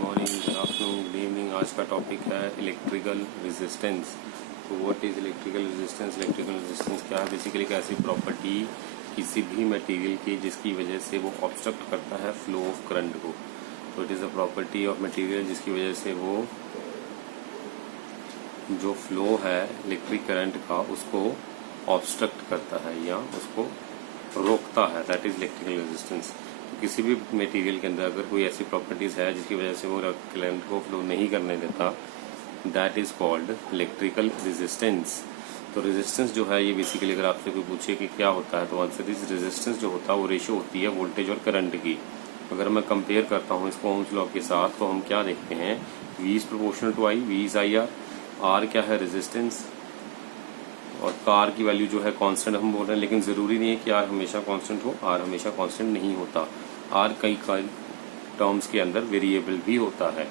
Morning, good afternoon, good evening. आज का topic है इलेक्ट्रिकल रेजिस्टेंस। तो what is electrical resistance? Electrical resistance क्या है? बेसिकली एक ऐसी प्रॉपर्टी किसी भी मटेरियल की जिसकी वजह से वो ऑब्स्ट्रक्ट करता है फ्लो ऑफ करंट को। तो it is a property of material जिसकी वजह से वो जो फ्लो है इलेक्ट्रिक करंट का उसको ऑब्स्ट्रक्ट करता है या उसको रोकता है। That is electrical resistance. किसी भी मटेरियल के अंदर अगर कोई ऐसी प्रॉपर्टीज है जिसकी वजह से वो करंट को फ्लो नहीं करने देता, that is called electrical resistance. तो रेजिस्टेंस जो है ये बेसिकली अगर आपसे कोई पूछे कि क्या होता है तो आंसर इज रेजिस्टेंस जो होता है वो रेशियो होती है वोल्टेज और करंट की। अगर मैं कंपेयर करता हूँ इसको ओम्स लॉ के साथ तो हम क्या देखते हैं, V is proportional to I, V is IR, R क्या है रेजिस्टेंस, और कार की वैल्यू जो है कांस्टेंट हम बोल रहे हैं, लेकिन ज़रूरी नहीं है कि आर हमेशा कांस्टेंट हो। आर हमेशा कांस्टेंट नहीं होता। आर कई टर्म्स के अंदर वेरिएबल भी होता है।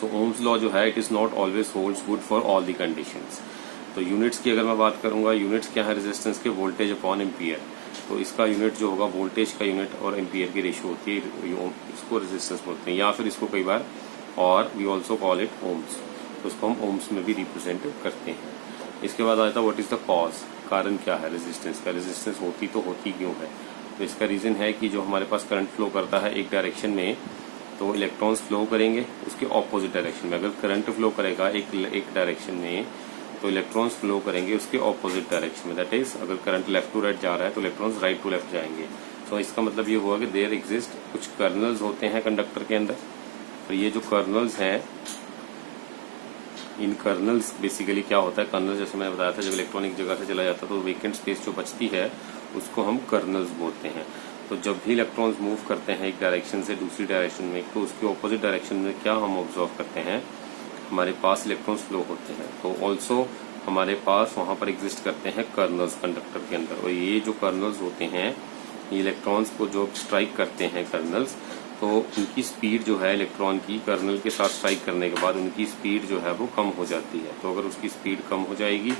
सो ओम्स लॉ जो है it is not always holds good for all the conditions. तो यूनिट्स की अगर मैं बात करूंगा, यूनिट्स क्या है रेजिस्टेंस के? Voltage upon ampere. तो इसका यूनिट जो होगा वोल्टेज का यूनिट और एम्पियर की रेशियो होती है, इसको रेजिस्टेंस बोलते हैं, या फिर इसको कई बार और we also call it Ohm's. तो उसको हम ओम्स में भी रिप्रेजेंट करते हैं। इसके बाद आता है व्हाट इज द कॉज, कारण क्या है रेजिस्टेंस का? रेजिस्टेंस होती तो होती क्यों है? तो इसका रीजन है कि जो हमारे पास करंट फ्लो करता है एक डायरेक्शन में, तो इलेक्ट्रॉन्स फ्लो करेंगे उसके ऑपोजिट डायरेक्शन में। अगर करंट फ्लो करेगा एक डायरेक्शन में तो इलेक्ट्रॉन्स फ्लो करेंगे उसके ऑपोजिट डायरेक्शन में। दैट इज अगर करंट लेफ्ट टू राइट जा रहा है तो इलेक्ट्रॉन्स राइट टू लेफ्ट जाएंगे। तो इसका मतलब ये हुआ कि देयर एग्जिस्ट कुछ कर्नल्स होते हैं कंडक्टर के अंदर, और ये जो कर्नल्स हैं, इन कर्नल्स बेसिकली क्या होता है, कर्नल जैसे मैंने बताया था जब इलेक्ट्रॉन एक जगह से चला जाता है तो वेकेंट स्पेस जो बचती है उसको हम कर्नल्स बोलते हैं। तो जब भी इलेक्ट्रॉन्स मूव करते हैं एक डायरेक्शन से दूसरी डायरेक्शन में, तो उसके ऑपोजिट डायरेक्शन में क्या हम ऑब्जर्व करते हैं, हमारे पास इलेक्ट्रॉन्स फ्लो होते हैं। तो ऑल्सो हमारे पास वहाँ पर एग्जिस्ट करते हैं कर्नल्स कंडक्टर के अंदर, और ये जो कर्नल्स होते हैं ये इलेक्ट्रॉन्स को जो स्ट्राइक करते हैं कर्नल्स, तो उनकी स्पीड जो है इलेक्ट्रॉन की कर्नल के साथ स्ट्राइक करने के बाद उनकी स्पीड जो है वो कम हो जाती है। तो अगर उसकी स्पीड कम हो जाएगी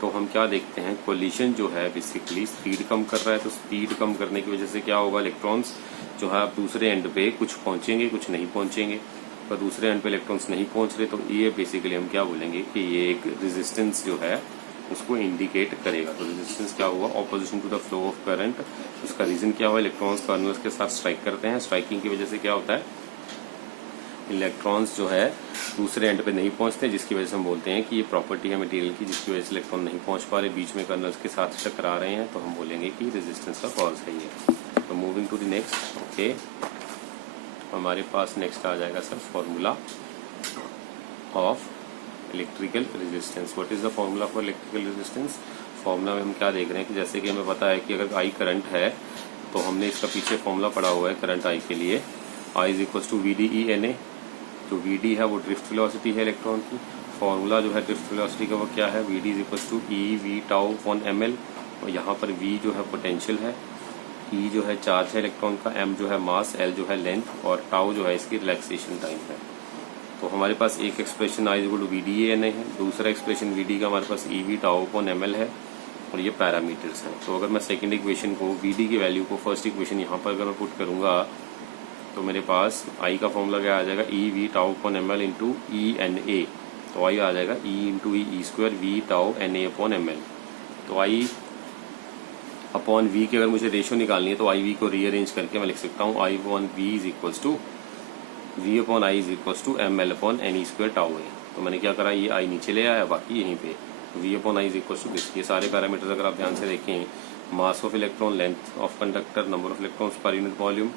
तो हम क्या देखते हैं, कोलिशन जो है बेसिकली स्पीड कम कर रहा है। तो स्पीड कम करने की वजह से क्या होगा, इलेक्ट्रॉन्स जो है अब दूसरे एंड पे कुछ पहुंचेंगे कुछ नहीं पहुंचेंगे। पर दूसरे एंड पे इलेक्ट्रॉन्स नहीं पहुंच रहे तो ये बेसिकली हम क्या बोलेंगे कि ये एक रेजिस्टेंस जो है उसको इंडिकेट करेगा। तो रेजिस्टेंस क्या हुआ, opposition to the flow of current. उसका रीजन क्या हुआ, इलेक्ट्रॉन्स कर्नल्स के साथ स्ट्राइक करते हैं। स्ट्राइकिंग की वजह से क्या होता है, इलेक्ट्रॉन्स जो है दूसरे एंड पे नहीं पहुंचते, जिसकी वजह से हम बोलते हैं कि ये प्रॉपर्टी है मटेरियल की जिसकी वजह से इलेक्ट्रॉन नहीं पहुंच पा रहे, बीच में कर्नल्स के साथ टकरा रहे हैं, तो हम बोलेंगे कि रेजिस्टेंस का कॉज है ये। तो moving to the next, okay, हमारे पास नेक्स्ट आ जाएगा sir formula of electrical resistance. What is the formula for electrical resistance? Formula में हम क्या देख रहे हैं कि जैसे कि हमें पता है कि अगर आई करंट है तो हमने इसका पीछे फॉर्मूला पढ़ा हुआ है करंट आई के लिए, I is equal to V D E N A. जो वी डी है वो ड्रिफ्ट वेलोसिटी है इलेक्ट्रॉन की। फॉर्मूला जो है ड्रिफ्ट वेलोसिटी का वो क्या है, V D is equal to E we tau upon M L. और यहाँ पर वी जो है पोटेंशियल है, ई जो है चार्ज है इलेक्ट्रॉन का, एम जो है मास, एल जो है लेंथ, और टाउ जो है इसकी रिलैक्सेशन टाइम है। तो हमारे पास एक expression I equal to V D N A है, दूसरा एक्सप्रेशन वी डी का हमारे पास E we tau upon M L है, और ये पैरामीटर्स हैं। तो अगर मैं सेकंड इक्वेशन को, वी डी की वैल्यू को फर्स्ट इक्वेशन यहाँ पर अगर मैं पुट करूँगा तो मेरे पास आई का फॉर्मूला क्या आ जाएगा, e we tau upon M l into e N a. तो आई आ जाएगा e into e square v tau n a upon M l. तो आई अपॉन वी की अगर मुझे रेशियो निकालनी है तो आई वी को रीअरेंज करके मैं लिख सकता हूँ I upon V is equals to V upon I is equals to M L upon N E square tau A. तो मैंने क्या करा, ये आई नीचे ले आया, बाकी यहीं पे V upon I is equals to this. ये सारे पैरामीटर्स अगर आप ध्यान से देखें, mass of electron, length of conductor, number of electrons per unit volume,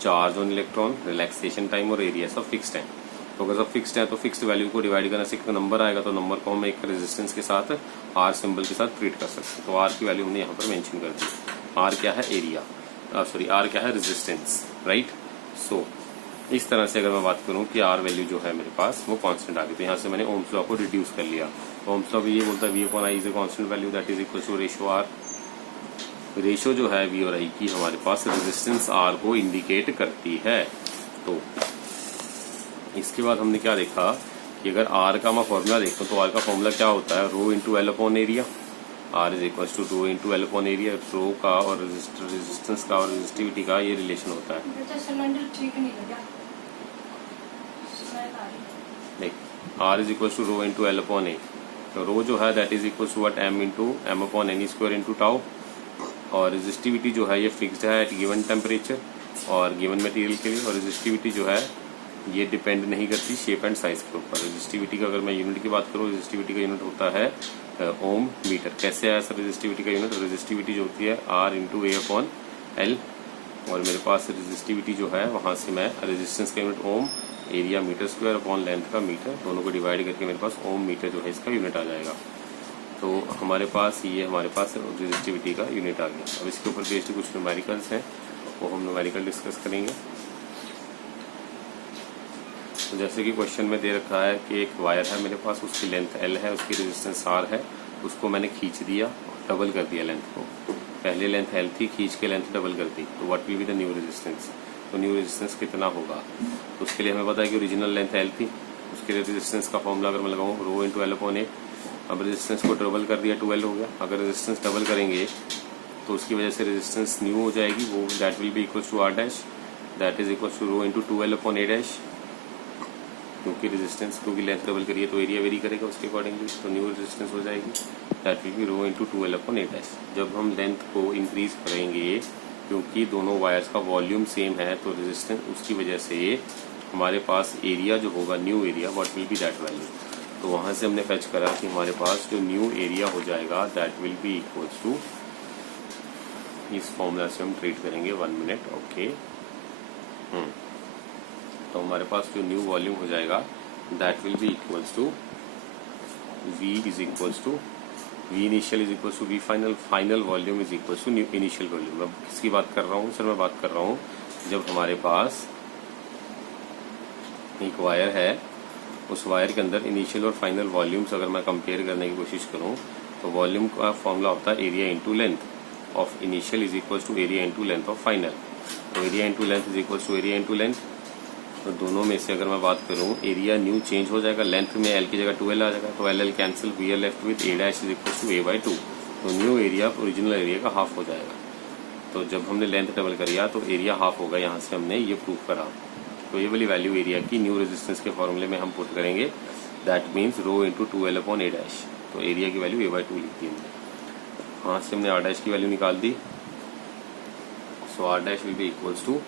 charge on electron, relaxation time और एरिया, सब फिक्स्ड है। तो अगर सब फिक्स्ड है तो फिक्स्ड वैल्यू को डिवाइड करने से एक नंबर आएगा, तो नंबर को हम एक रेजिस्टेंस के साथ आर सिंबल के साथ ट्रीट कर सकते हैं। तो आर की वैल्यू हमने यहाँ पर मेंशन कर दी। आर क्या है, एरिया, सॉरी आर क्या है, रेजिस्टेंस, राइट। सो इस तरह से अगर मैं बात करूं कि आर वैल्यू जो है मेरे पास वो कांस्टेंट आ गई, तो यहाँ से मैंने ओम्स लॉ को रिड्यूस कर लिया। तो ओम्स लॉ भी ये बोलता है V upon I is a constant value that is equal to ratio R. Ratio जो है वी और आई की हमारे पास रेजिस्टेंस आर को इंडिकेट करती है। तो इसके बाद हमने क्या देखा कि अगर आर का मैं फॉर्मूला देखूं तो आर का फॉर्मूला क्या होता है, rho into L upon area. R is equal to rho into L upon area. Rho का और रेजिस्टेंस का और रेजिस्टिविटी का ये रिलेशन होता है। देख, R is equal to rho into L upon A. तो रो जो है that is equal to what M into M upon N square into tau. और रेजिस्टिविटी जो है ये फिक्स्ड है एट गिवन टेम्परेचर और गिवन मटेरियल के लिए। और रेजिस्टिविटी जो है ये डिपेंड नहीं करती शेप एंड साइज के ऊपर। रेजिस्टिविटी का अगर मैं यूनिट की बात करूँ, रेजिस्टिविटी का यूनिट होता है ओम मीटर। कैसे आया सर रेजिस्टिविटी का यूनिट? रेजिस्टिविटी जो होती है R into A upon L. और मेरे पास रेजिस्टिविटी जो है वहाँ से मैं रेजिस्टेंस का unit ohm, area metre square upon length का मीटर, दोनों को डिवाइड करके मेरे पास ओम मीटर जो है इसका यूनिट आ जाएगा। तो हमारे पास रेजिस्टिविटी का यूनिट आ गया। अब इसके ऊपर बेस्ड कुछ न्यूमेरिकल्स हैं, वो हम न्यूमेरिकल डिस्कस करेंगे। तो जैसे कि क्वेश्चन में दे रखा है कि एक वायर है मेरे पास, उसकी लेंथ एल है, उसकी रेजिस्टेंस आर है, उसको मैंने खींच दिया और डबल कर दिया लेंथ को। पहले लेंथ एल थी, खींच के लेंथ डबल कर दी, तो what will be the new resistance? तो न्यू रेजिस्टेंस कितना होगा? तो उसके लिए हमें पता है कि ओरिजिनल लेंथ एल थी, उसके लिए रेजिस्टेंस का फॉर्मूला अगर मैं लगाऊँ रो इंटू एल अपॉन ए। अब रेजिस्टेंस को डबल कर दिया, 12 हो गया। अगर रेजिस्टेंस डबल करेंगे तो उसकी वजह से रेजिस्टेंस न्यू हो जाएगी, वो that will be equal to R dash, that is equal to rho into 12 upon A dash. क्योंकि रेजिस्टेंस क्योंकि लेंथ डबल करिए तो एरिया वेरी करेगा उसके अकॉर्डिंगली, तो न्यू रेजिस्टेंस हो जाएगी, that will be rho into 12 upon A dash. जब हम लेंथ को इंक्रीज करेंगे, क्योंकि दोनों वायर्स का वॉल्यूम सेम है, तो रेजिस्टेंस उसकी वजह से हमारे पास एरिया जो होगा new area, what will be that value. तो वहाँ से हमने फैच करा कि हमारे पास जो न्यू एरिया हो जाएगा that will be equal to, इस फॉर्मूला से हम ट्रीट करेंगे 1 मिनट। ओके, तो हमारे पास जो न्यू वॉल्यूम हो जाएगा that will be equals to V is equals to V initial is equals to V final. Final volume is equals to new initial volume. अब किसकी बात कर रहा हूँ सर? मैं बात कर रहा हूँ जब हमारे पास एक वायर है, उस वायर के अंदर इनिशियल और फाइनल वॉल्यूम्स अगर मैं कंपेयर करने की कोशिश करूँ तो वॉल्यूम का फॉर्मूला होता है area into length of initial is equals to area into length of final. तो area into length is equals to area into length. तो दोनों में से अगर मैं बात करूं, एरिया न्यू चेंज हो जाएगा, लेंथ में एल की जगह 12 आ जाएगा, तो L L cancel, we are left with A dash is equal to A by 2। तो न्यू एरिया ओरिजिनल एरिया का हाफ हो जाएगा। तो जब हमने लेंथ डबल करिया तो एरिया हाफ होगा, यहाँ से हमने ये प्रूव करा। तो ये वाली वैल्यू एरिया की न्यू रेजिस्टेंस के फॉर्मूले में हम पुट करेंगे, that means rho into 2L upon A dash. तो एरिया की वैल्यू ए बाई 2 लिख दी हमने। यहाँ से हमने आर डैश की वैल्यू निकाल दी। So R dash will be equals to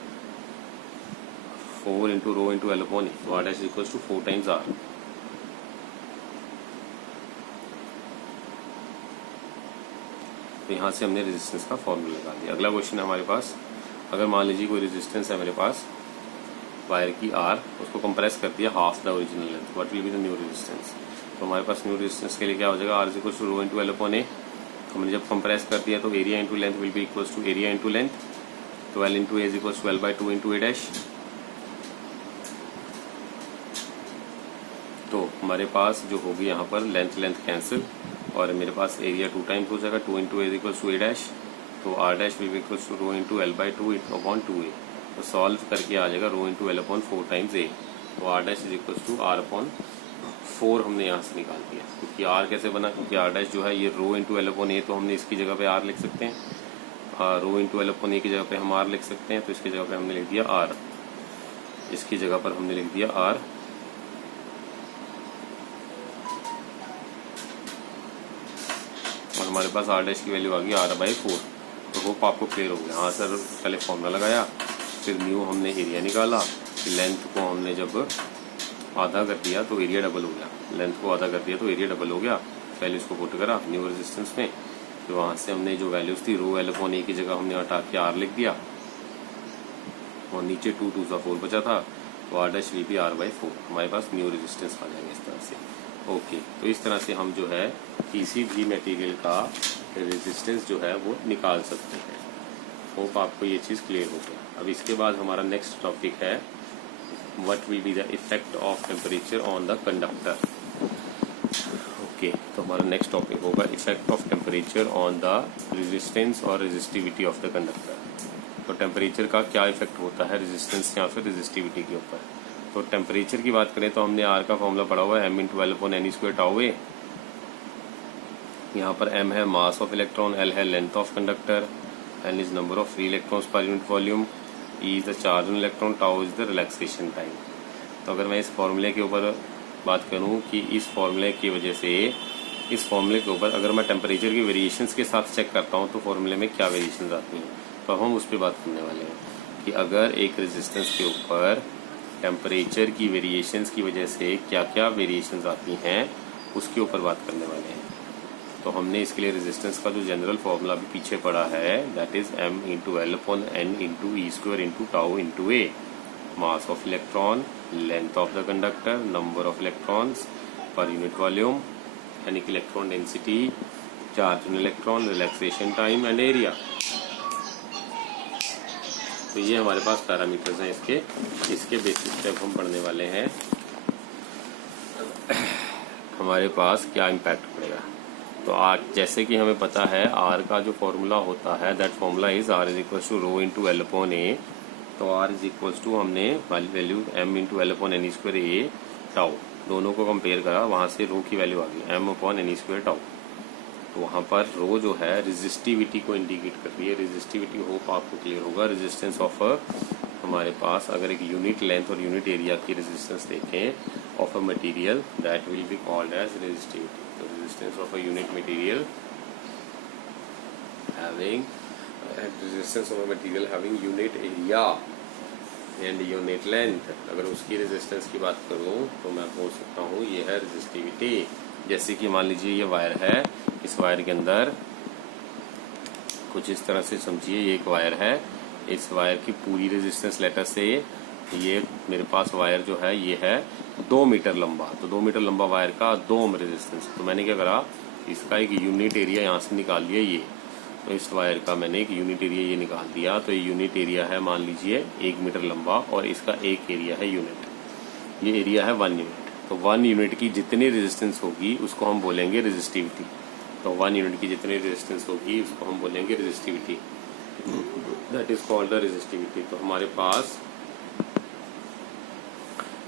4 into rho into L upon A. तो R dash is equals to 4 times R. तो यहाँ से हमने रेजिस्टेंस का फॉर्मूला लगा दिया। अगला क्वेश्चन है हमारे पास, अगर मान लीजिए कोई रेजिस्टेंस है मेरे पास वायर की आर, उसको कंप्रेस कर दिया half the original length, what will be the new resistance? तो हमारे पास न्यू रेजिस्टेंस के लिए क्या हो जाएगा? R is equals to rho into L upon A. हमने जब कंप्रेस कर दिया तो area into length will be equals to area into length. तो L into A is equals to L by 2 into A dash. तो हमारे पास जो होगी यहाँ पर लेंथ कैंसिल, और मेरे पास एरिया 2 टाइम्स हो जाएगा, 2 into A is equals to A dash. तो R dash will be equals to rho into L by 2 upon 2a। तो सॉल्व करके आ जाएगा rho into L upon 4 times A. तो R dash is equals to R upon 4 हमने यहाँ से निकाल दिया। क्योंकि आर कैसे बना? क्योंकि आर डैश जो है ये रो इंटू एल अपॉन ए, तो हमने इसकी जगह पे आर लिख सकते हैं। रो इंटू एल अपॉन ए की जगह पे हम आर लिख सकते हैं, तो इसकी जगह पे हमने लिख दिया आर। इसकी जगह पर हमने लिख दिया आर। और हमारे पास आर डैश की वैल्यू आ गई आर बाई 4। तो होप आपको क्लियर हो गया। हाँ सर, पहले फॉर्मूला लगाया, फिर न्यू हमने एरिया निकाला, लेंथ को हमने जब आधा कर दिया तो एरिया डबल हो गया, लेंथ को आधा कर दिया तो एरिया डबल हो गया। पहले इसको पुट करा न्यू रेजिस्टेंस में, तो वहाँ से हमने जो वैल्यूज थी रो एल अपॉन ए की जगह हमने हटा के आर लिख दिया, और नीचे 2 2 सा 4 बचा था, तो R dash will be R by 4। हमारे पास न्यू रेजिस्टेंस आ जाएंगे इस तरह से। ओके, तो इस तरह से हम जो है किसी भी मटेरियल का रेजिस्टेंस जो है वो निकाल सकते हैं। होप आपको ये चीज़ क्लियर हो गया। अब इसके बाद हमारा नेक्स्ट टॉपिक है what will be the effect of temperature on the conductor. Okay, तो हमारा नेक्स्ट टॉपिक होगा effect of temperature on the resistance और रेजिस्टिविटी ऑफ द कंडक्टर। तो टेम्परेचर का क्या इफेक्ट होता है रेजिस्टेंस या फिर रेजिस्टिविटी के ऊपर? तो टेम्परेचर की बात करें तो हमने आर का फॉर्मूला पढ़ा हुआ है M into L upon N square tau A. यहाँ पर m है मास ऑफ इलेक्ट्रॉन, l है length of conductor, n is number of free electrons per unit volume, e is the charge on electron, tau is the relaxation time. तो अगर मैं इस फॉर्मूले के ऊपर बात करूँ कि इस फॉर्मूले की वजह से, इस फॉर्मूले के ऊपर अगर मैं टेम्परेचर की वेरिएशंस के साथ चेक करता हूँ तो फॉर्मूले में क्या वेरिएशंस आती हैं, तो हम उस पर बात करने वाले हैं कि अगर एक रेजिस्टेंस के ऊपर टेम्परेचर की वेरिएशंस की वजह से क्या क्या वेरिएशंस आती हैं उसके ऊपर बात करने वाले हैं। तो हमने इसके लिए रेजिस्टेंस का जो जनरल फॉर्मूला भी पीछे पढ़ा है, that is m into L upon n into e square into tau into A, mass of electron, length of the conductor, number of electrons per unit volume, यानी कि electron density, charge on electron, relaxation time and area. तो ये हमारे पास parameters हैं इसके basis पे हम पढ़ने वाले हैं हमारे पास क्या इम्पैक्ट पड़ेगा। तो आज जैसे कि हमें पता है आर का जो फॉर्मूला होता है, that formula is R is equal to rho into L upon A. तो आर इज इक्वल टू हमने value M into L upon N square A tau, दोनों को कंपेयर करा, वहां से रो की वैल्यू आ गई m upon N square tau. तो वहां पर रो जो है रेजिस्टिविटी को इंडिकेट कर रही है। रेजिस्टिविटी होप आपको क्लियर होगा। रेजिस्टेंस ऑफ हमारे पास अगर एक यूनिट लेंथ और यूनिट एरिया की रेजिस्टेंस देखें of a material, that will be called as resistivity. तो resistance of a unit material having resistance of a material having unit area and unit length, अगर उसकी रेजिस्टेंस की बात करूं तो मैं बोल सकता हूं ये है रेजिस्टिविटी। जैसे कि मान लीजिए ये वायर है, इस वायर के अंदर कुछ इस तरह से समझिए, ये एक वायर है, इस वायर की पूरी रेजिस्टेंस लेटर से ये मेरे पास वायर जो है ये है 2 मीटर लंबा। तो 2 मीटर लंबा वायर का 2 ओम रेजिस्टेंस। तो मैंने क्या करा, इसका एक यूनिट एरिया यहाँ से निकाल लिया ये। तो इस वायर का मैंने एक यूनिट एरिया ये निकाल दिया। तो ये यूनिट एरिया है मान लीजिए 1 मीटर लंबा और इसका एक एरिया है यूनिट, ये एरिया है 1 यूनिट। तो 1 यूनिट की जितनी रेजिस्टेंस होगी उसको हम बोलेंगे रेजिस्टिविटी। तो 1 यूनिट की जितनी रेजिस्टेंस होगी उसको हम बोलेंगे resistivity, that is called the resistivity. तो हमारे पास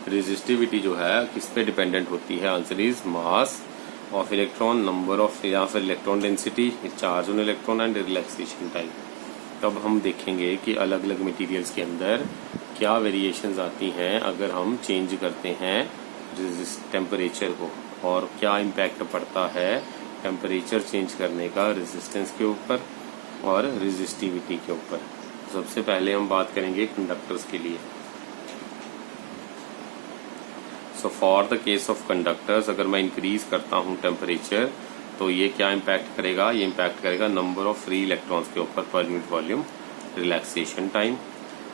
रेजिस्टिविटी जो है किस पे डिपेंडेंट होती है, answer is mass of electron, number of या फिर electron density, charge on electron and relaxation time. तब हम देखेंगे कि अलग अलग मटेरियल्स के अंदर क्या वेरिएशंस आती हैं अगर हम चेंज करते हैं टेम्परेचर को, और क्या इम्पैक्ट पड़ता है टेम्परेचर चेंज करने का रेजिस्टेंस के ऊपर और रेजिस्टिविटी के ऊपर। सबसे पहले हम बात करेंगे कंडक्टर्स के लिए। So for the case of conductors, अगर मैं इंक्रीज करता हूं टेम्परेचर तो ये क्या इम्पैक्ट करेगा, ये इम्पैक्ट करेगा नंबर ऑफ फ्री इलेक्ट्रॉन्स के ऊपर पर यूनिट वॉल्यूम, रिलैक्सेशन टाइम,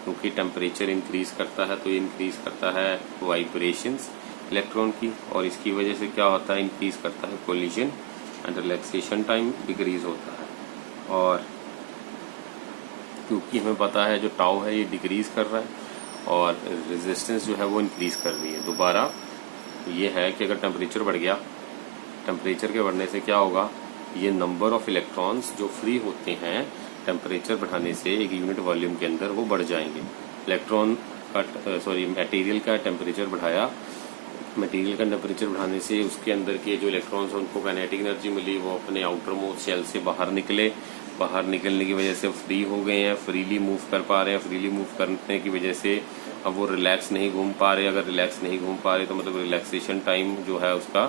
क्योंकि टेम्परेचर इंक्रीज करता है तो ये इंक्रीज करता है वाइब्रेशंस इलेक्ट्रॉन की, और इसकी वजह से क्या होता है, इंक्रीज करता है collision and relaxation time decrease होता है। और क्योंकि हमें पता है जो टाउ है ये डिक्रीज कर रहा है और रेजिस्टेंस जो है वो इंक्रीज कर रही है। दोबारा ये है कि अगर टेम्परेचर बढ़ गया, टेम्परेचर के बढ़ने से क्या होगा, ये नंबर ऑफ इलेक्ट्रॉन्स जो फ्री होते हैं टेम्परेचर बढ़ाने से एक यूनिट वॉल्यूम के अंदर वो बढ़ जाएंगे। इलेक्ट्रॉन का मटेरियल का टेम्परेचर बढ़ाया, मटेरियल का टेम्परेचर बढ़ाने से उसके अंदर के जो इलेक्ट्रॉन्स उनको काइनेटिक एनर्जी मिली, वो अपने आउटर मोस्ट शेल से बाहर निकले, बाहर निकलने की वजह से फ्री हो गए हैं, फ्रीली मूव कर पा रहे हैं। फ्रीली मूव करने की वजह से अब वो रिलैक्स नहीं घूम पा रहे। अगर रिलैक्स नहीं घूम पा रहे तो मतलब रिलैक्सेशन टाइम जो है उसका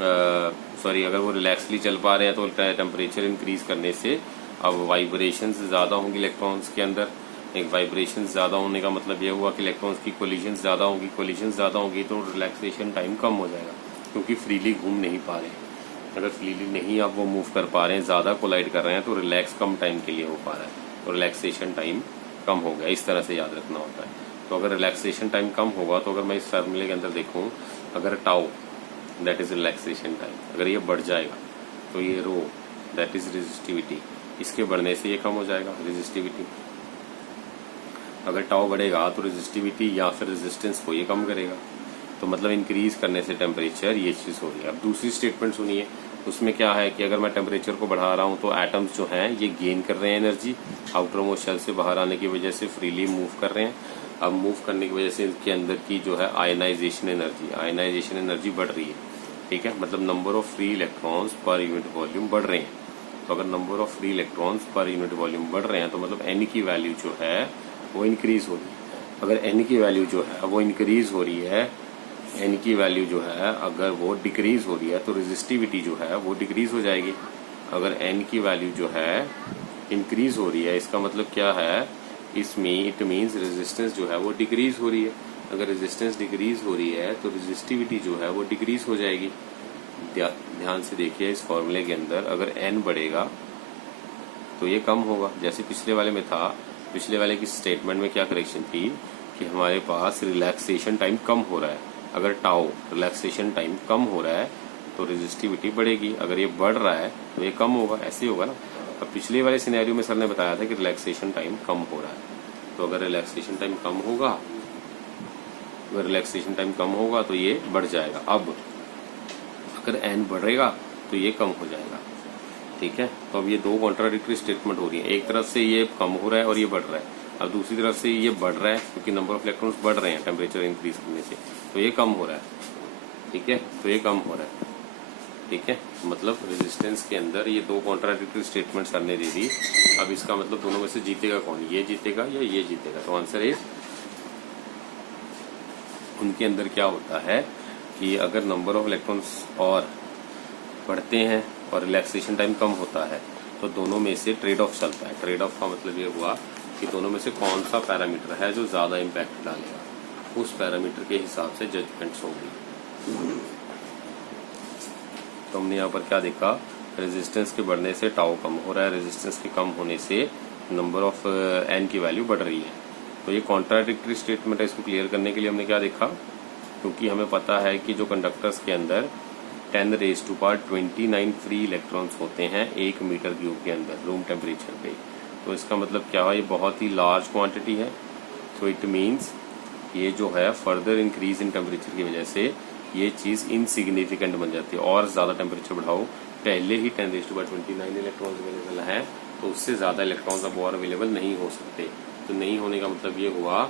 अगर वो रिलैक्सली चल पा रहे हैं तो टेम्परेचर इंक्रीज करने से अब वाइब्रेशंस ज़्यादा होंगी इलेक्ट्रॉन्स के अंदर। एक वाइब्रेशन ज़्यादा होने का मतलब यह हुआ कि इलेक्ट्रॉन्स की कोलिजन ज़्यादा होंगी, कोलिजन ज़्यादा होंगी तो रिलैक्सेशन टाइम कम हो जाएगा, क्योंकि फ्रीली घूम नहीं पा रहे। अगर फ्रीली नहीं आप वो मूव कर पा रहे हैं, ज़्यादा कोलाइड कर रहे हैं, तो रिलैक्स कम टाइम के लिए हो पा रहा है, तो रिलैक्सेशन टाइम कम हो गया। इस तरह से याद रखना होता है। तो अगर रिलैक्सेशन टाइम कम होगा तो अगर मैं इस फार्मूले के अंदर देखूँ, अगर tau that is relaxation time अगर ये बढ़ जाएगा तो ये रो दैट इज रेजिस्टिविटी, इसके बढ़ने से ये कम हो जाएगा रेजिस्टिविटी। अगर टाउ बढ़ेगा तो रेजिस्टिविटी या फिर रेजिस्टेंस को ये कम करेगा। तो मतलब इंक्रीज करने से टेम्परेचर ये चीज़ हो रही है। अब दूसरी स्टेटमेंट सुनिए, उसमें क्या है कि अगर मैं टेम्परेचर को बढ़ा रहा हूँ तो एटम्स जो हैं ये गेन कर रहे हैं एनर्जी, आउटर मोस्ट शेल से बाहर आने की वजह से फ्रीली मूव कर रहे हैं। अब मूव करने की वजह से इनके अंदर की जो है आयनाइजेशन एनर्जी बढ़ रही है। ठीक है, मतलब number of free electrons per unit volume बढ़ रहे हैं। तो अगर number of free electrons per unit volume बढ़ रहे हैं तो मतलब n की वैल्यू जो है वो इंक्रीज हो रही है। अगर n की वैल्यू जो है वो इंक्रीज हो रही है, n की वैल्यू जो है अगर वो डिक्रीज हो रही है तो रेजिस्टिविटी जो है वो डिक्रीज हो जाएगी। अगर n की वैल्यू जो है इंक्रीज हो रही है, इसका मतलब क्या है, इसमें इट मीन्स रेजिस्टेंस जो है वो डिक्रीज हो रही है। अगर रेजिस्टेंस डिक्रीज हो रही है तो रेजिस्टिविटी जो है वो डिक्रीज हो जाएगी। ध्यान से देखिए इस फॉर्मूले के अंदर अगर n बढ़ेगा तो ये कम होगा। जैसे पिछले वाले में था, पिछले वाले की स्टेटमेंट में क्या करेक्शन थी कि हमारे पास रिलैक्सेशन टाइम कम हो रहा है। अगर टाउ रिलैक्सेशन टाइम कम हो रहा है तो रेजिस्टिविटी बढ़ेगी, अगर ये बढ़ रहा है तो ये कम होगा, ऐसे ही होगा ना। अब पिछले वाले सिनेरियो में सर ने बताया था कि रिलैक्सेशन टाइम कम हो रहा है, तो अगर रिलैक्सेशन टाइम कम होगा, अगर रिलैक्सेशन टाइम कम होगा तो ये बढ़ जाएगा। अब अगर n बढ़ेगा तो ये कम हो जाएगा, ठीक है। तो अब ये दो कॉन्ट्राडिक्टरी स्टेटमेंट हो रही है, एक तरफ से ये कम हो रहा है और ये बढ़ रहा है, अब दूसरी तरफ से ये बढ़ रहा है क्योंकि नंबर ऑफ इलेक्ट्रॉन्स बढ़ रहे हैं टेम्परेचर इंक्रीज करने से, तो ये कम हो रहा है, ठीक है, तो ये कम हो रहा है, ठीक है। मतलब रेजिस्टेंस के अंदर ये दो कॉन्ट्राडिक्टरी स्टेटमेंट सर ने दे दी। अब इसका मतलब दोनों में से जीतेगा कौन, ये जीतेगा या ये जीतेगा, तो आंसर इज उनके अंदर क्या होता है कि अगर नंबर ऑफ इलेक्ट्रॉन्स और बढ़ते हैं और रिलैक्सेशन टाइम कम होता है तो दोनों में से ट्रेड ऑफ चलता है। ट्रेड ऑफ का मतलब ये हुआ कि दोनों में से कौन सा पैरामीटर है जो ज्यादा इम्पैक्ट डालेगा, उस पैरामीटर के हिसाब से जजमेंट्स होंगी। तो हमने यहाँ पर क्या देखा, रेजिस्टेंस के बढ़ने से टाउ कम हो रहा है, रेजिस्टेंस के कम होने से नंबर ऑफ n की वैल्यू बढ़ रही है। तो ये कॉन्ट्राडिक्टरी स्टेटमेंट है, इसको क्लियर करने के लिए हमने क्या देखा, क्योंकि हमें पता है कि जो कंडक्टर्स के अंदर 10⁻29 फ्री इलेक्ट्रॉन्स होते हैं 1 मीटर क्यूब के अंदर रूम टेम्परेचर पे, तो इसका मतलब क्या है, ये बहुत ही लार्ज क्वांटिटी है। तो इट मीन्स ये जो है फर्दर इंक्रीज इन टेम्परेचर की वजह से ये चीज इनसिग्निफिकेंट बन जाती है, और ज्यादा टेम्परेचर बढ़ाओ, पहले ही 10⁻29 इलेक्ट्रॉन्स अवेलेबल है तो उससे ज्यादा इलेक्ट्रॉन्स अब और अवेलेबल नहीं हो सकते। तो नहीं होने का मतलब ये हुआ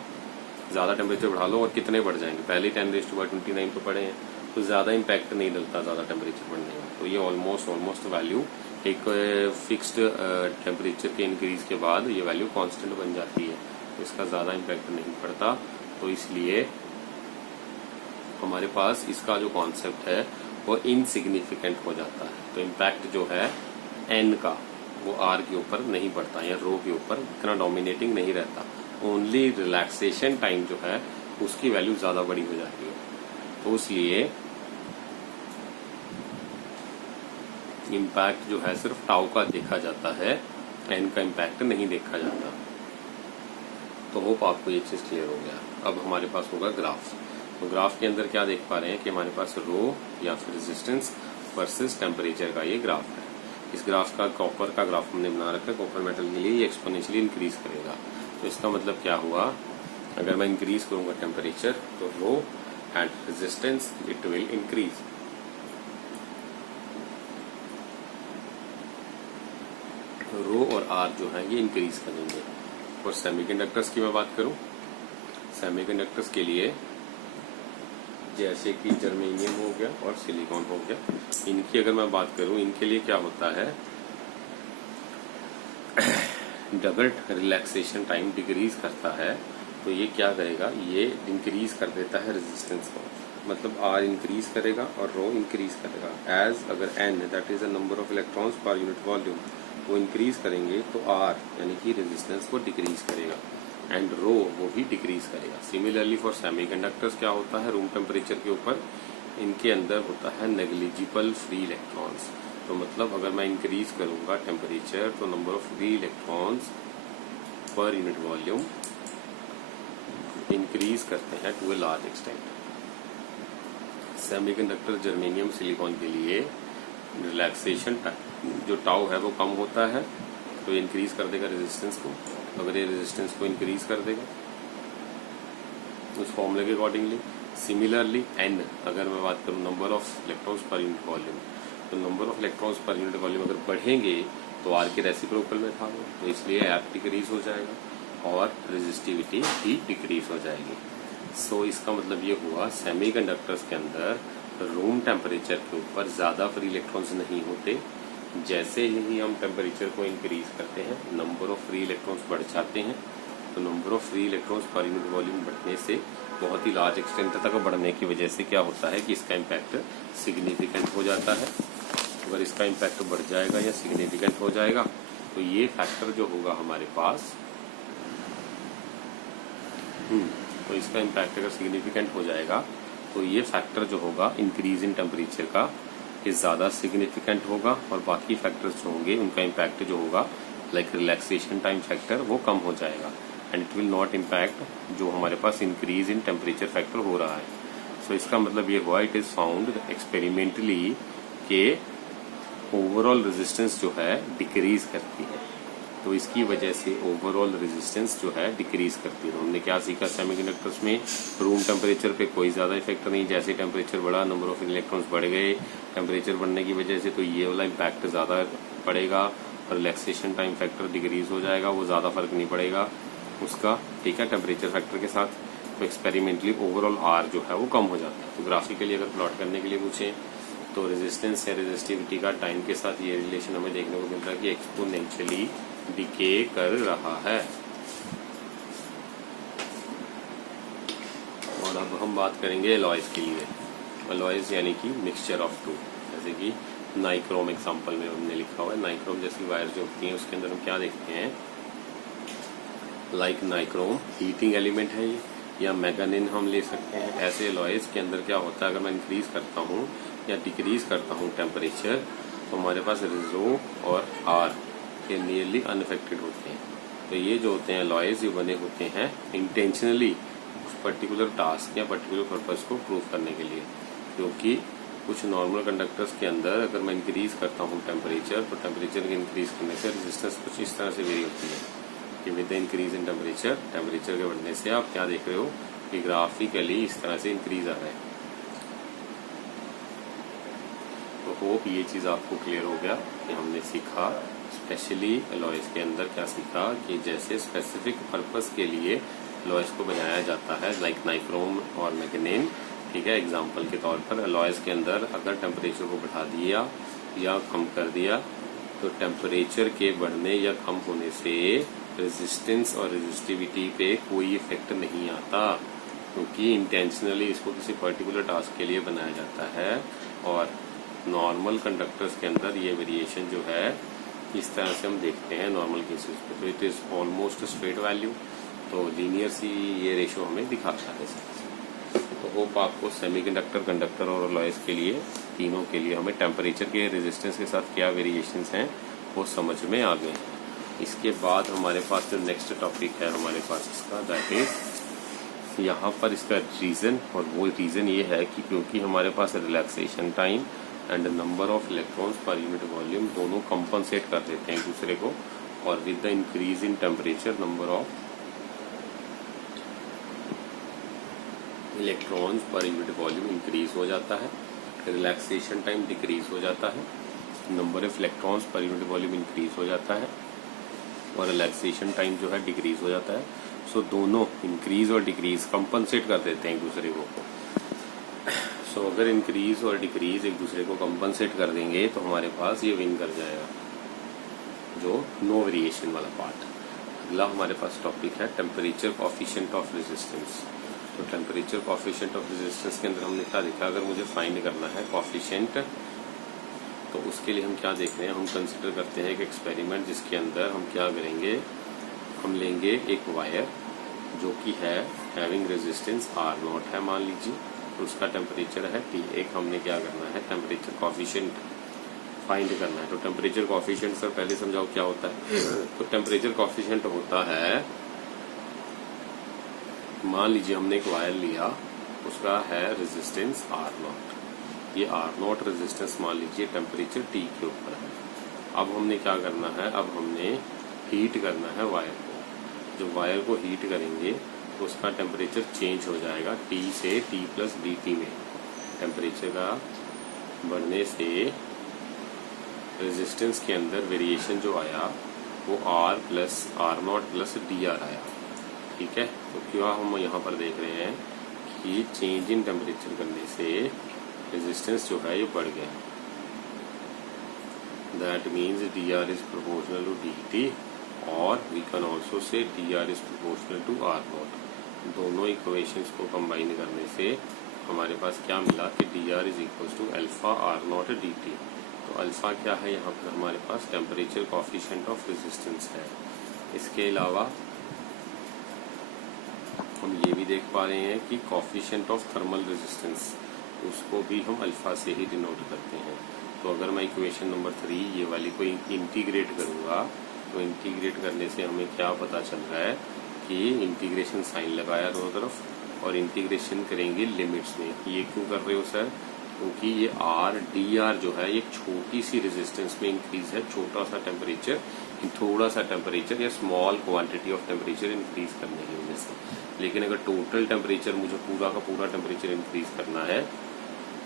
ज्यादा टेम्परेचर बढ़ा लो और कितने बढ़ जाएंगे, पहले 10⁻29 तो पड़े हैं, तो ज्यादा इम्पैक्ट नहीं डलता ज्यादा टेम्परेचर बढ़ने में। तो ये ऑलमोस्ट वैल्यू एक फिक्स्ड टेम्परेचर के इंक्रीज के बाद ये वैल्यू कांस्टेंट बन जाती है, तो इसका ज्यादा इम्पैक्ट नहीं पड़ता। तो इसलिए हमारे पास इसका जो कॉन्सेप्ट है वो इनसिग्निफिकेंट हो जाता है। तो इम्पैक्ट जो है n का वो r के ऊपर नहीं पड़ता या रो के ऊपर इतना डोमिनेटिंग नहीं रहता, ओनली रिलैक्सेशन टाइम जो है उसकी वैल्यू ज्यादा बड़ी हो जाती है। तो इसलिए इम्पैक्ट जो है सिर्फ टाउ का देखा जाता है, n का इम्पैक्ट नहीं देखा जाता। तो होप आपको ये चीज क्लियर हो गया। अब हमारे पास होगा ग्राफ। तो ग्राफ के अंदर क्या देख पा रहे हैं कि हमारे पास रो या फिर रेजिस्टेंस वर्सेस टेम्परेचर का ये ग्राफ है। इस ग्राफ का कॉपर का ग्राफ हमने बना रखा है, कॉपर मेटल के लिए ये एक्सपोनेंशियली इंक्रीज करेगा। तो इसका मतलब क्या हुआ, अगर मैं इंक्रीज करूंगा टेम्परेचर तो rho and resistance it will increase. Rho और आर जो है ये इंक्रीज करेंगे। और सेमीकंडक्टर्स की मैं बात करूं, सेमीकंडक्टर्स के लिए जैसे कि जर्मेनियम हो गया और सिलिकॉन हो गया, इनकी अगर मैं बात करूं, इनके लिए क्या होता है, डबल रिलैक्सेशन टाइम डिक्रीज करता है। तो ये क्या करेगा, ये इंक्रीज कर देता है रेजिस्टेंस को, मतलब आर इंक्रीज करेगा और रो इंक्रीज करेगा। एज अगर n that is the number of electrons per unit volume वो इंक्रीज करेंगे तो आर यानी कि रेजिस्टेंस को डिक्रीज करेगा एंड रो वो भी डिक्रीज करेगा। सिमिलरली फॉर सेमीकंडक्टर्स क्या होता है, रूम टेम्परेचर के ऊपर इनके अंदर होता है नेग्लिजिबल फ्री इलेक्ट्रॉन्स। तो मतलब अगर मैं इंक्रीज करूंगा टेम्परेचर तो number of free electrons per unit volume increase करते हैं to a large extent. Semiconductor germanium silicon के लिए रिलैक्सेशन जो टाउ है वो कम होता है, तो इंक्रीज कर देगा रेजिस्टेंस को। अगर ये रेजिस्टेंस को इंक्रीज कर देगा उस फॉर्मूले के अकॉर्डिंगली। सिमिलरली एन अगर मैं बात करूं number of electrons per unit volume, तो number of electrons per unit volume अगर बढ़ेंगे तो आर के रेसिप्रोकल में था वो, तो इसलिए एफ डिक्रीज हो जाएगा और रेजिस्टिविटी भी डिक्रीज हो जाएगी। सो इसका मतलब ये हुआ सेमीकंडक्टर्स के अंदर रूम टेम्परेचर के ऊपर ज़्यादा फ्री इलेक्ट्रॉन्स नहीं होते। जैसे ही हम टेम्परेचर को इंक्रीज करते हैं नंबर ऑफ फ्री इलेक्ट्रॉन्स बढ़ जाते हैं। तो number of free electrons per unit volume बढ़ने से बहुत ही लार्ज एक्सटेंट तक बढ़ने की वजह से क्या होता है कि इसका इम्पैक्ट सिग्निफिकेंट हो जाता है। अगर इसका इम्पैक्ट बढ़ जाएगा या सिग्निफिकेंट हो जाएगा तो ये फैक्टर जो होगा हमारे पास तो इसका इम्पैक्ट अगर सिग्निफिकेंट हो जाएगा तो ये फैक्टर जो होगा इंक्रीज इन टेम्परेचर का ये ज़्यादा सिग्निफिकेंट होगा और बाकी फैक्टर्स जो होंगे उनका इम्पैक्ट जो होगा लाइक रिलैक्सेशन टाइम फैक्टर वो कम हो जाएगा and it will not impact जो हमारे पास इंक्रीज इन टेम्परेचर फैक्टर हो रहा है। सो इसका मतलब ये हुआ इट इज़ फाउंड एक्सपेरिमेंटली के ओवरऑल रेजिस्टेंस जो है डिक्रीज करती है। तो इसकी वजह से ओवरऑल रेजिस्टेंस जो है डिक्रीज करती है। तो हमने क्या सीखा सेमीकंडक्टर्स में रूम टेम्परेचर पे कोई ज़्यादा इफेक्ट नहीं। जैसे टेम्परेचर बढ़ा नंबर ऑफ इलेक्ट्रॉन्स बढ़ गए टेम्परेचर बढ़ने की वजह से तो ये वाला इम्पैक्ट ज़्यादा पड़ेगा और रिलैक्सेशन टाइम फैक्टर डिक्रीज हो जाएगा, वो ज़्यादा फर्क नहीं पड़ेगा उसका, ठीक है, टेम्परेचर फैक्टर के साथ। तो एक्सपेरिमेंटली ओवरऑल आर जो है वो कम हो जाता है। तो ग्राफिकली अगर प्लॉट करने के लिए पूछें तो रेजिस्टेंस या रेजिस्टिविटी का टाइम के साथ ये रिलेशन हमें देखने को मिल रहा है कि एक्सपोनेंशियली डिके कर रहा है। और अब हम बात करेंगे अलॉयज के लिए। अलॉयज यानी कि मिक्सचर ऑफ टू, जैसे कि नाइक्रोम एग्जांपल में हमने लिखा हुआ है। नाइक्रोम जैसी वायर जो होती हैं उसके अंदर हम क्या देखते हैं, लाइक नाइक्रोम हीटिंग एलिमेंट है ये, या मैग्नीन हम ले सकते हैं। ऐसे अलॉयज के अंदर क्या होता है अगर मैं इंक्रीज करता हूँ या डिक्रीज करता हूँ टेम्परेचर तो हमारे पास रिजो और आर के नियरली अनअफेक्टेड होते हैं। तो ये जो होते हैं अलॉयज ये बने होते हैं इंटेंशनली उस पर्टिकुलर टास्क या पर्टिकुलर पर्पज को प्रूव करने के लिए। क्योंकि कुछ नॉर्मल कंडक्टर्स के अंदर अगर मैं इंक्रीज करता हूँ टेम्परेचर तो टेम्परेचर के इंक्रीज करने से रेजिस्टेंस कुछ इस तरह से वेरी होती है कि with the increase in temperature के बढ़ने से आप क्या देख रहे हो कि ग्राफिकली इस तरह से इंक्रीज आ रहा है। तो होप ये चीज़ आपको क्लियर हो गया कि हमने सीखा स्पेशली अलॉयज के अंदर क्या सीखा कि जैसे स्पेसिफिक पर्पस के लिए अलॉयज को बनाया जाता है लाइक नाइक्रोम और मैग्नीन, ठीक है। एग्जांपल के तौर पर अलॉयज के अंदर अगर टेम्परेचर को बढ़ा दिया या कम कर दिया तो टेम्परेचर के बढ़ने या कम होने से रेजिस्टेंस और रेजिस्टिविटी पे कोई इफेक्ट नहीं आता, क्योंकि इंटेंशनली इसको किसी पर्टिकुलर टास्क के लिए बनाया जाता है। और नॉर्मल कंडक्टर्स के अंदर ये वेरिएशन जो है इस तरह से हम देखते हैं नॉर्मल केसेस पे, तो it is almost straight value. तो लीनियर सी ये रेशो हमें दिखाता है। तो होप आपको सेमीकंडक्टर, कंडक्टर और अलॉयज के लिए तीनों के लिए हमें टेम्परेचर के रेजिस्टेंस के साथ क्या वेरिएशंस हैं वो समझ में आ गए। इसके बाद हमारे पास जो नेक्स्ट टॉपिक है हमारे पास इसका दैट इज यहाँ पर इसका रीज़न, और वो रीज़न ये है कि क्योंकि हमारे पास relaxation time and number of electrons per unit volume दोनों कंपनसेट कर देते हैं एक दूसरे को, और with the increase in temperature number of electrons per unit volume increase हो जाता है, रिलैक्सेशन टाइम डिक्रीज हो जाता है, number of electrons per unit volume increase हो जाता है और रिलैक्सेशन टाइम जो है डिक्रीज हो जाता है। सो दोनों इंक्रीज और डिक्रीज कंपनसेट कर देते हैं एक दूसरे को। सो अगर इंक्रीज और डिक्रीज एक दूसरे को कंपनसेट कर देंगे तो हमारे पास ये विन कर जाएगा जो नो वेरिएशन वाला पार्ट। अगला हमारे पास टॉपिक है टेम्परेचर कॉफिशिएंट ऑफ रेजिस्टेंस। तो टेम्परेचर कॉफिशिएंट ऑफ रेजिस्टेंस के अंदर हमने क्या देखा, अगर मुझे फाइंड करना है कॉफिशिएंट तो उसके लिए हम क्या देख रहे हैं, हम कंसिडर करते हैं एक एक्सपेरिमेंट जिसके अंदर हम क्या करेंगे, हम लेंगे एक वायर जो कि है हैविंग रेजिस्टेंस R0 है मान लीजिए, तो उसका टेम्परेचर है T। एक हमने क्या करना है टेम्परेचर कॉफिशिएंट फाइंड करना है। तो टेम्परेचर कॉफिशिएंट सर पहले समझाओ क्या होता है। तो टेम्परेचर कॉफिशिएंट होता है, मान लीजिए हमने एक वायर लिया उसका है रेजिस्टेंस R0, ये R0 रेजिस्टेंस मान लीजिए टेम्परेचर T के ऊपर है। अब हमने क्या करना है, अब हमने हीट करना है वायर को। जब वायर को हीट करेंगे तो उसका टेम्परेचर चेंज हो जाएगा T से T+dt में। टेम्परेचर का बढ़ने से रेजिस्टेंस के अंदर वेरिएशन जो आया वो R+R0+dr आया, ठीक है। तो क्या हम यहाँ पर देख रहे हैं कि चेंज इन टेम्परेचर करने से रेजिस्टेंस जो है ये बढ़ गया। That means D R is proportional to D T, और we can also say D R is proportional to R naught. दोनों इक्वेशंस को कंबाइन करने से हमारे पास क्या मिला कि D R is equal to alpha R naught D T. तो अल्फा क्या है यहाँ पर हमारे पास टेम्परेचर कोफिशिएंट ऑफ रेजिस्टेंस है। इसके अलावा हम ये भी देख पा रहे हैं कि कोफिशिएंट ऑफ थर्मल रेजिस्टेंस, उसको भी हम अल्फा से ही डिनोट करते हैं। तो अगर मैं इक्वेशन नंबर 3 ये वाली को इंटीग्रेट करूँगा तो इंटीग्रेट करने से हमें क्या पता चल रहा है कि इंटीग्रेशन साइन लगाया दोनों तरफ, और इंटीग्रेशन करेंगे लिमिट्स में। ये क्यों कर रहे हो सर? क्योंकि ये आर डी आर जो है एक छोटी सी रेजिस्टेंस में इंक्रीज है, छोटा सा टेम्परेचर, थोड़ा सा टेम्परेचर या small quantity of temperature increase करने की वजह से। लेकिन अगर टोटल टेम्परेचर मुझे पूरा का पूरा टेम्परेचर इंक्रीज करना है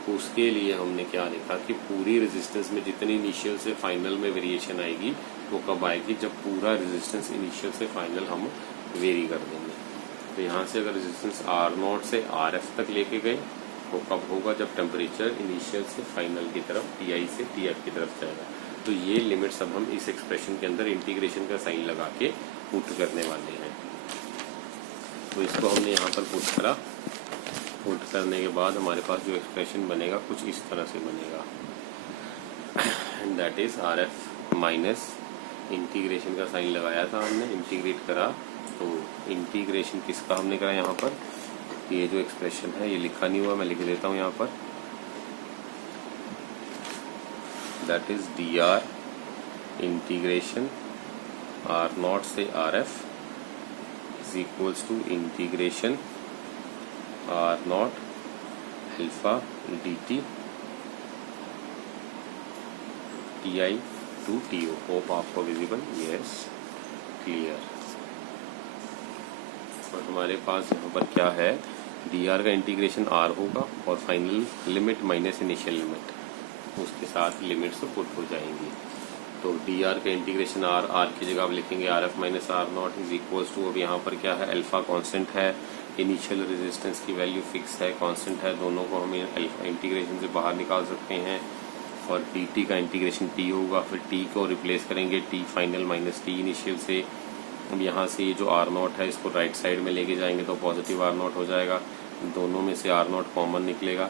तो उसके लिए हमने क्या देखा कि पूरी रेजिस्टेंस में जितनी इनिशियल से फाइनल में वेरिएशन आएगी वो कब आएगी? जब पूरा रेजिस्टेंस इनिशियल से फाइनल हम वेरी कर देंगे। तो यहाँ से अगर रेजिस्टेंस आर नॉट से आर एफ तक लेके गए तो कब होगा? जब टेम्परेचर इनिशियल से फाइनल की तरफ टी आई से टी एफ की तरफ जाएगा। तो ये लिमिट्स अब हम इस एक्सप्रेशन के अंदर इंटीग्रेशन का साइन लगा के पुट करने वाले हैं। तो इसको हमने यहाँ पर पुट करा। पुट करने के बाद हमारे पास जो एक्सप्रेशन बनेगा कुछ इस तरह से बनेगा, and that is are F minus integration का साइन लगाया था हमने, इंटीग्रेट करा। तो इंटीग्रेशन किसका हमने करा यहाँ पर? ये जो एक्सप्रेशन है ये लिखा नहीं हुआ, मैं लिख देता हूँ यहाँ पर। That is D R integration R naught से R F is equals to integration R naught alpha D T T I to T O. Hope आपको विजिबल? Yes, clear. और हमारे पास यहाँ पर क्या है? डी आर का इंटीग्रेशन आर होगा और final limit minus initial limit, उसके साथ लिमिट्स तो पुट हो जाएंगी। तो डी आर का इंटीग्रेशन आर, आर की जगह आप लिखेंगे are F minus R not is equals to, अब यहाँ पर क्या है? अल्फा कांस्टेंट है, इनिशियल रेजिस्टेंस की वैल्यू फिक्स है, कांस्टेंट है, दोनों को हम अल्फा इंटीग्रेशन से बाहर निकाल सकते हैं। और डी टी का इंटीग्रेशन टी होगा, फिर टी को रिप्लेस करेंगे T final minus T initial से। अब यहाँ से ये जो आर नॉट है इसको राइट साइड में लेके जाएंगे तो पॉजिटिव आर नॉट हो जाएगा। दोनों में से आर नॉट कॉमन निकलेगा।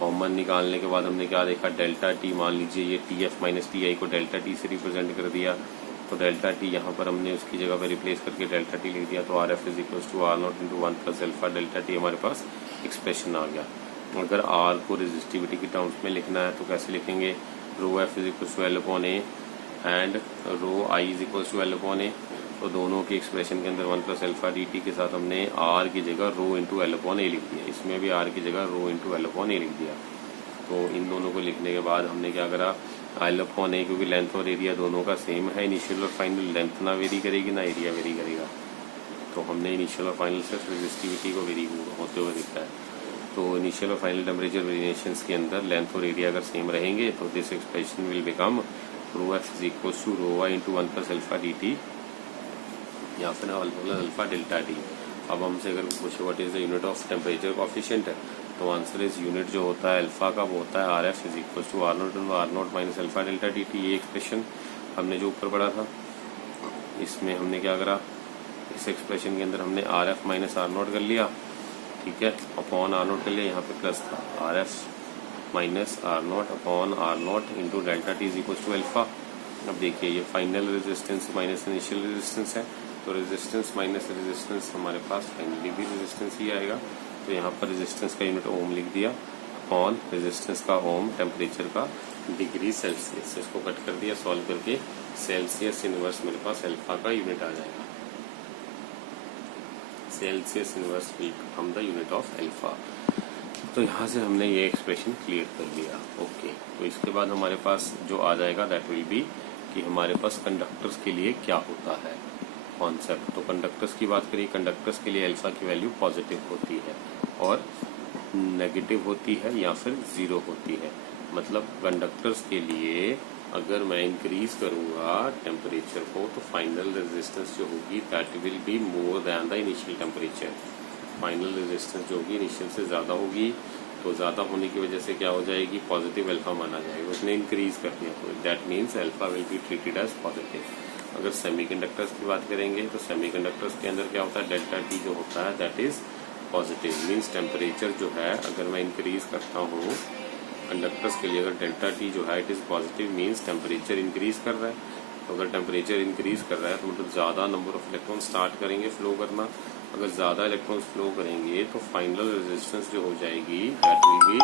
कॉमन निकालने के बाद हमने क्या देखा? डेल्टा टी, मान लीजिए ये T F minus T I को डेल्टा टी से रिप्रेजेंट कर दिया, तो डेल्टा टी यहाँ पर हमने उसकी जगह पर रिप्लेस करके डेल्टा टी लिख दिया। तो R F is equal to R not into 1 plus alpha delta T हमारे पास एक्सप्रेशन आ गया। अगर आर को रेजिस्टिविटी की टर्म्स में लिखना है तो कैसे लिखेंगे? Rho F is equal to L upon A and rho I is equal to L upon A. तो दोनों की एक्सप्रेशन के अंदर 1 प्लस अल्फा डी टी के साथ हमने आर की जगह रो इंटू एल अपॉन ए लिख दिया, इसमें भी आर की जगह रो इंटू एल अपॉन ए लिख दिया। तो इन दोनों को लिखने के बाद हमने क्या करा? एल अपॉन ए, क्योंकि लेंथ और एरिया दोनों का सेम है, इनिशियल और फाइनल लेंथ ना वेरी करेगी ना एरिया वेरी करेगा, तो हमने इनिशियल और फाइनल सिर्फ रेजिस्टिविटी को वेरी होते हुए दिखा है। तो इनिशियल और फाइनल टेम्परेचर वेरिएशंस के अंदर लेंथ और एरिया अगर सेम रहेंगे तो this expression will become rho F is equal to rho y into 1 plus alpha D T या फिर अल्फा डेल्टा टी। अब हमसे अगर पूछे what is the unit of temperature coefficient तो आंसर इज यूनिट जो होता है अल्फा का वो होता है R F is equal to R not minus alpha delta T T. ये एक्सप्रेशन हमने जो ऊपर पढ़ा था इसमें हमने क्या करा? इस एक्सप्रेशन के अंदर हमने R F minus R not कर लिया, ठीक है, अपॉन आर नॉट कर लिया, यहाँ पे प्लस था R F minus R not upon R not into delta T is equal to alpha. अब देखिए ये final resistance minus initial resistance है, तो रेजिस्टेंस माइनस रेजिस्टेंस हमारे पास फाइनली भी रेजिस्टेंस ही आएगा। तो यहाँ पर रेजिस्टेंस का यूनिट ओम लिख दिया अपॉन रेजिस्टेंस का ओम, टेम्परेचर का डिग्री सेल्सियस, इसको कट कर दिया सॉल्व करके, सेल्सियस इनवर्स मेरे पास अल्फा का यूनिट आ जाएगा। Celsius inverse will become the unit of alpha. तो यहाँ से हमने ये एक्सप्रेशन क्लियर कर लिया। ओके, तो इसके बाद हमारे पास जो आ जाएगा दैट विल बी कि हमारे पास कंडक्टर्स के लिए क्या होता है कॉन्सेप्ट। तो कंडक्टर्स की बात करिए, कंडक्टर्स के लिए अल्फा की वैल्यू पॉजिटिव होती है और नेगेटिव होती है या फिर जीरो होती है। मतलब कंडक्टर्स के लिए अगर मैं इंक्रीज करूंगा टेम्परेचर को तो फाइनल रेजिस्टेंस जो होगी that will be more than the initial temperature. Final resistance जो होगी इनिशियल से ज़्यादा होगी, तो ज़्यादा होने की वजह से क्या हो जाएगी, पॉजिटिव अल्फा माना जाएगा, उसने इंक्रीज कर दिया, तो that means alpha will be treated as positive. अगर सेमीकंडक्टर्स की बात करेंगे तो सेमीकंडक्टर्स के अंदर क्या होता है, डेल्टा टी जो होता है that is positive, means temperature जो है अगर मैं इंक्रीज करता हूँ कंडक्टर्स के लिए, अगर डेल्टा टी जो है it is positive means temperature increase कर रहा है। तो अगर टेम्परेचर इंक्रीज कर रहा है तो मतलब ज़्यादा नंबर ऑफ इलेक्ट्रॉन स्टार्ट करेंगे फ्लो करना। अगर ज़्यादा इलेक्ट्रॉन्स फ्लो करेंगे तो फाइनल रेजिस्टेंस जो हो जाएगी दैट विल बी